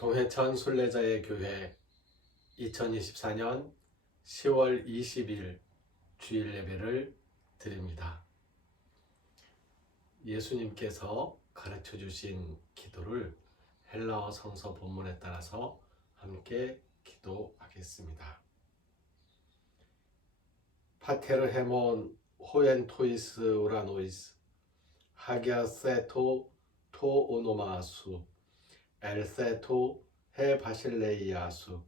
동해천 순례자의 교회 2024년 10월 20일 주일 예배를 드립니다. 예수님께서 가르쳐 주신 기도를 헬라어 성서 본문에 따라서 함께 기도하겠습니다. 파테르 헤몬 호엔 토이스 우라노이스 하기아세토 토 오노마수 엘세토 헤 바실레이아수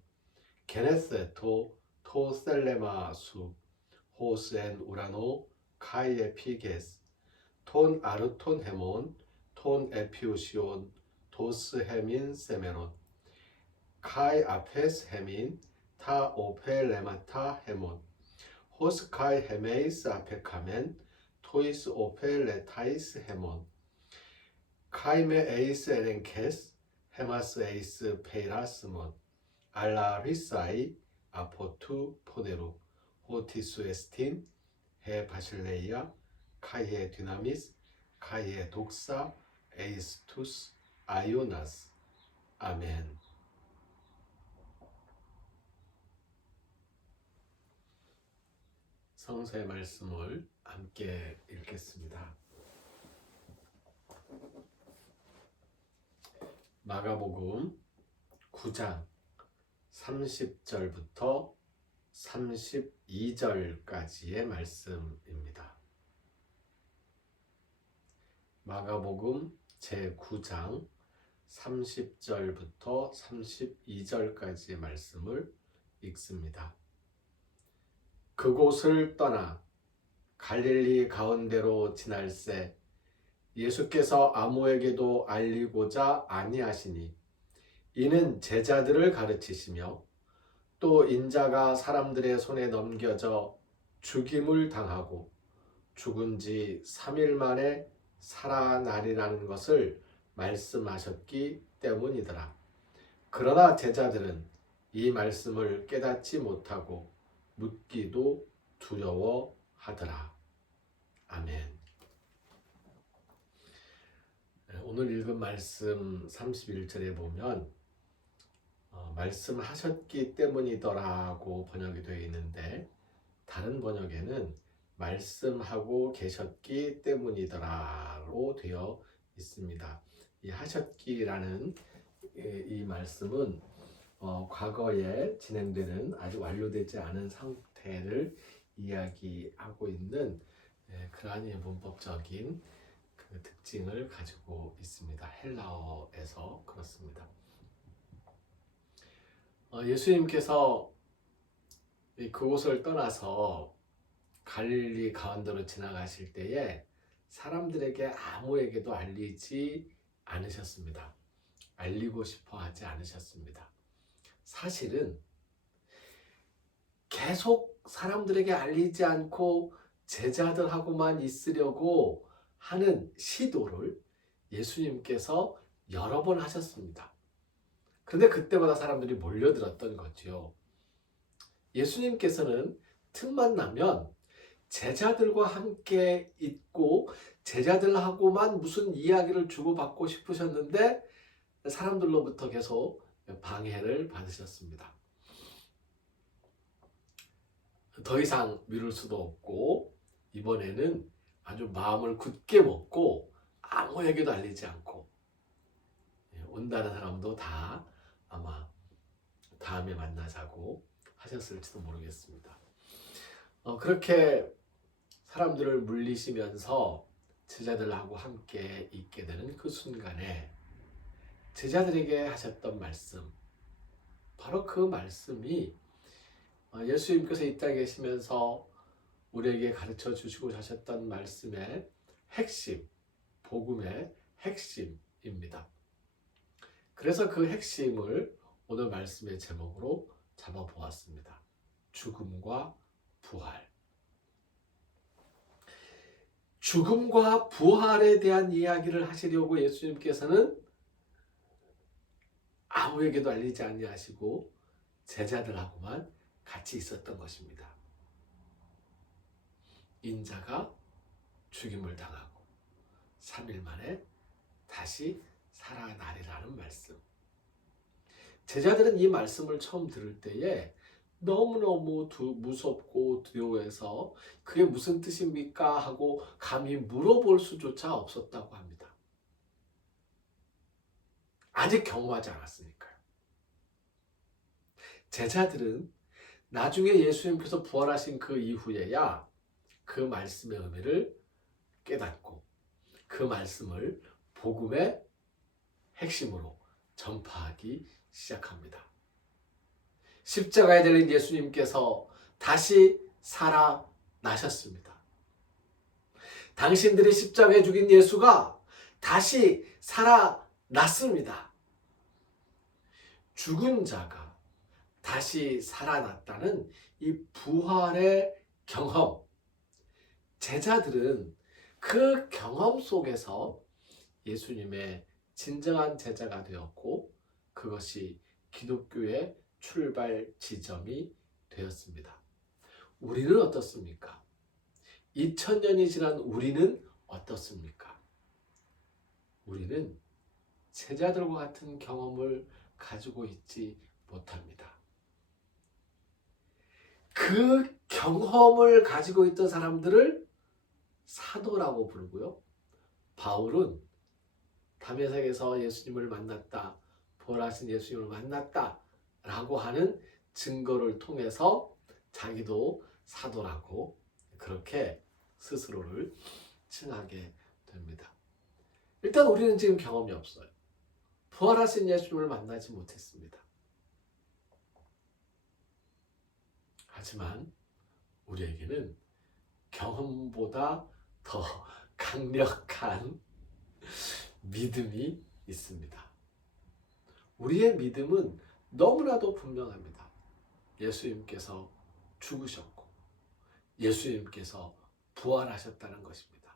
게네세토 토 셀레마수 호스엔 우라노 카이에 피게스 톤 아르톤 헤몬 톤 에피우시온 도스 헤민 세메론 카이 아페스 헤민 타 오페 레마타 헤몬 호스카이 헤메이스 아페카멘 토이스 오페 레타이스 헤몬 카이메 에이스 에렌케스 헤마스 에이스 페이라스몬 알라 리사이 아포투 포네루 호티수 에스틴 헤 바실레이아 카이에 디나미스 카이에 독사 에이스투스 아이오나스 아멘. 성서의 말씀을 함께 읽겠습니다. 마가복음 9장 30절부터 32절까지의 말씀입니다. 마가복음 제9장 30절부터 32절까지의 말씀을 읽습니다. 그곳을 떠나 갈릴리 가운데로 지날새 예수께서 아무에게도 알리고자 아니하시니 이는 제자들을 가르치시며 또 인자가 사람들의 손에 넘겨져 죽임을 당하고 죽은 지 3일 만에 살아나리라는 것을 말씀하셨기 때문이더라. 그러나 제자들은 이 말씀을 깨닫지 못하고 묻기도 두려워하더라. 아멘. 오늘 읽은 말씀 31절에 보면 말씀하셨기 때문이더라고 번역이 되어 있는데 다른 번역에는 말씀하고 계셨기 때문이더라로 되어 있습니다. 이 하셨기라는 이 말씀은 과거에 진행되는 아직 완료되지 않은 상태를 이야기하고 있는 그러한 문법적인 그 특징을 가지고 있습니다. 헬라어에서 그렇습니다. 예수님께서 그곳을 떠나서 갈릴리 가운데로 지나가실 때에 사람들에게 아무에게도 알리지 않으셨습니다. 알리고 싶어 하지 않으셨습니다. 사실은 계속 사람들에게 알리지 않고 제자들하고만 있으려고 하는 시도를 예수님께서 여러 번 하셨습니다. 그런데 그때마다 사람들이 몰려들었던 거죠. 예수님께서는 틈만 나면 제자들과 함께 있고 제자들하고만 무슨 이야기를 주고받고 싶으셨는데 사람들로부터 계속 방해를 받으셨습니다. 더 이상 미룰 수도 없고 이번에는 아주 마음을 굳게 먹고 아무에게도 알리지 않고 온다는 사람도 다 아마 다음에 만나자고 하셨을지도 모르겠습니다. 그렇게 사람들을 물리시면서 제자들하고 함께 있게 되는 그 순간에 제자들에게 하셨던 말씀, 바로 그 말씀이 예수님께서 이 땅에 계시면서 우리에게 가르쳐 주시고 하셨던 말씀의 핵심, 복음의 핵심입니다. 그래서 그 핵심을 오늘 말씀의 제목으로 잡아보았습니다. 죽음과 부활. 죽음과 부활에 대한 이야기를 하시려고 예수님께서는 아무에게도 알리지 아니하시고 제자들하고만 같이 있었던 것입니다. 인자가 죽임을 당하고 3일 만에 다시 살아나리라는 말씀. 제자들은 이 말씀을 처음 들을 때에 너무너무 무섭고 두려워해서 그게 무슨 뜻입니까? 하고 감히 물어볼 수조차 없었다고 합니다. 아직 경험하지 않았으니까요. 제자들은 나중에 예수님께서 부활하신 그 이후에야 그 말씀의 의미를 깨닫고 그 말씀을 복음의 핵심으로 전파하기 시작합니다. 십자가에 달린 예수님께서 다시 살아나셨습니다. 당신들이 십자가에 죽인 예수가 다시 살아났습니다. 죽은 자가 다시 살아났다는 이 부활의 경험, 제자들은 그 경험 속에서 예수님의 진정한 제자가 되었고 그것이 기독교의 출발 지점이 되었습니다. 우리는 어떻습니까? 2000년이 지난 우리는 어떻습니까? 우리는 제자들과 같은 경험을 가지고 있지 못합니다. 그 경험을 가지고 있던 사람들을 사도라고 부르고요. 바울은 다메섹에서 예수님을 만났다, 부활하신 예수님을 만났다 라고 하는 증거를 통해서 자기도 사도라고 그렇게 스스로를 칭하게 됩니다. 일단 우리는 지금 경험이 없어요. 부활하신 예수님을 만나지 못했습니다. 하지만 우리에게는 경험보다 더 강력한 믿음이 있습니다. 우리의 믿음은 너무나도 분명합니다. 예수님께서 죽으셨고 예수님께서 부활하셨다는 것입니다.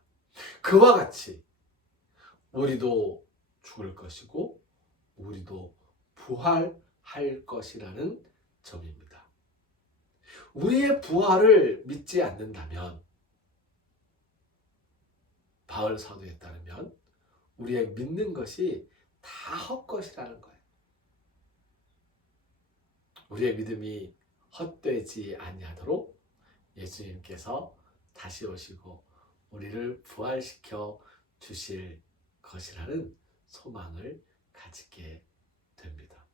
그와 같이 우리도 죽을 것이고 우리도 부활할 것이라는 점입니다. 우리의 부활을 믿지 않는다면 바울 사도에 따르면 우리의 믿는 것이 다 헛것이라는 거예요. 우리의 믿음이 헛되지 아니하도록 예수님께서 다시 오시고 우리를 부활시켜 주실 것이라는 소망을 가지게 됩니다.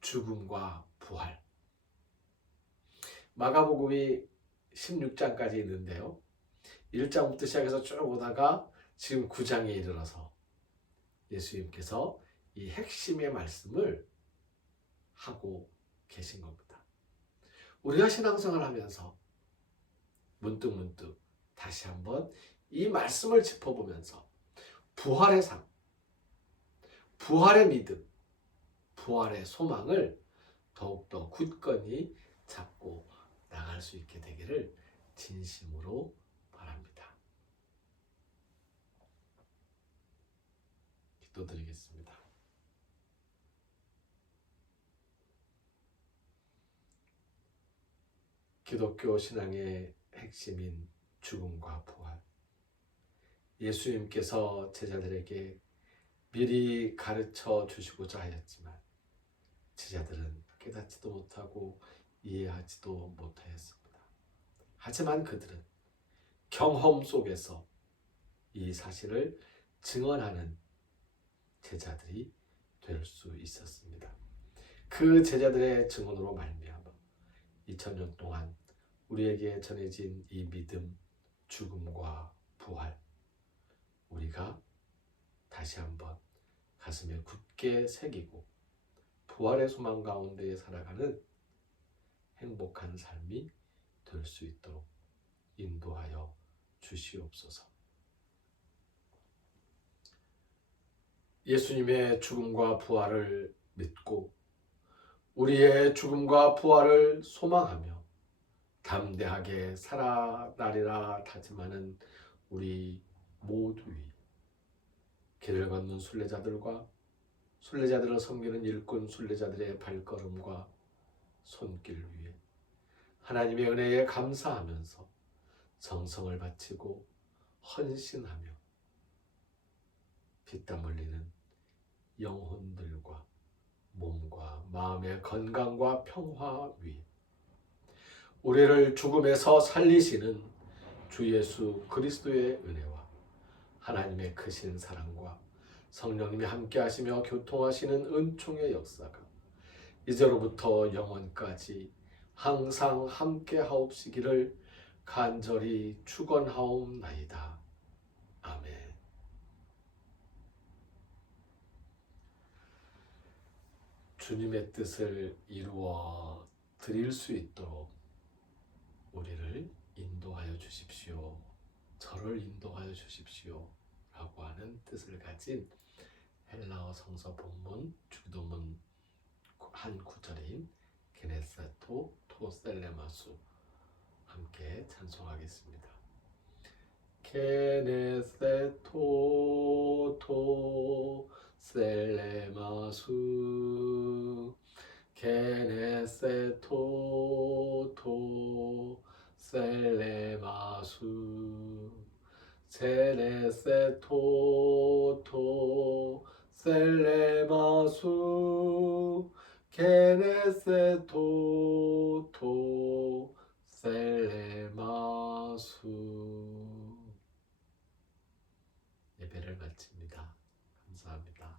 죽음과 부활. 마가복음이 16장까지 있는데요. 1장부터 시작해서 쭉 오다가 지금 9장에 이르러서 예수님께서 이 핵심의 말씀을 하고 계신 겁니다. 우리가 신앙생활을 하면서 문득문득 다시 한번 이 말씀을 짚어보면서 부활의 삶, 부활의 믿음, 부활의 소망을 더욱더 굳건히 잡고 나갈 수 있게 되기를 진심으로 바랍니다. 기도드리겠습니다. 기독교 신앙의 핵심인 죽음과 부활. 예수님께서 제자들에게 미리 가르쳐 주시고자 하였지만 제자들은 깨닫지도 못하고 이해하지도 못하였습니다. 하지만 그들은 경험 속에서 이 사실을 증언하는 제자들이 될 수 있었습니다. 그 제자들의 증언으로 말미암아 2000년 동안 우리에게 전해진 이 믿음, 죽음과 부활, 우리가 다시 한번 가슴에 굳게 새기고 부활의 소망 가운데 살아가는 행복한 삶이 될 수 있도록 인도하여 주시옵소서. 예수님의 죽음과 부활을 믿고 우리의 죽음과 부활을 소망하며 담대하게 살아나리라 다짐하는 우리 모두 위 길을 걷는 순례자들과 순례자들을 섬기는 일꾼 순례자들의 발걸음과 손길 위에 하나님의 은혜에 감사하면서 정성을 바치고 헌신하며 피땀 흘리는 영혼들과 몸과 마음의 건강과 평화 위, 우리를 죽음에서 살리시는 주 예수 그리스도의 은혜와 하나님의 크신 사랑과 성령님이 함께 하시며 교통하시는 은총의 역사가 이제로부터 영원까지 항상 함께 하옵시기를 간절히 축원하옵나이다. 아멘. 주님의 뜻을 이루어 드릴 수 있도록 우리를 인도하여 주십시오. 저를 인도하여 주십시오. 라고 하는 뜻을 가진 헬라어 성서 본문 주기도문 한 구절인 게네사토 토셀레마수 함께 찬송하겠습니다. 게네세토 토셀레마수 게네세토 토셀레마수 제네세토 토셀레마수 게네세토 토셀레마수. 예배를 마칩니다. 감사합니다.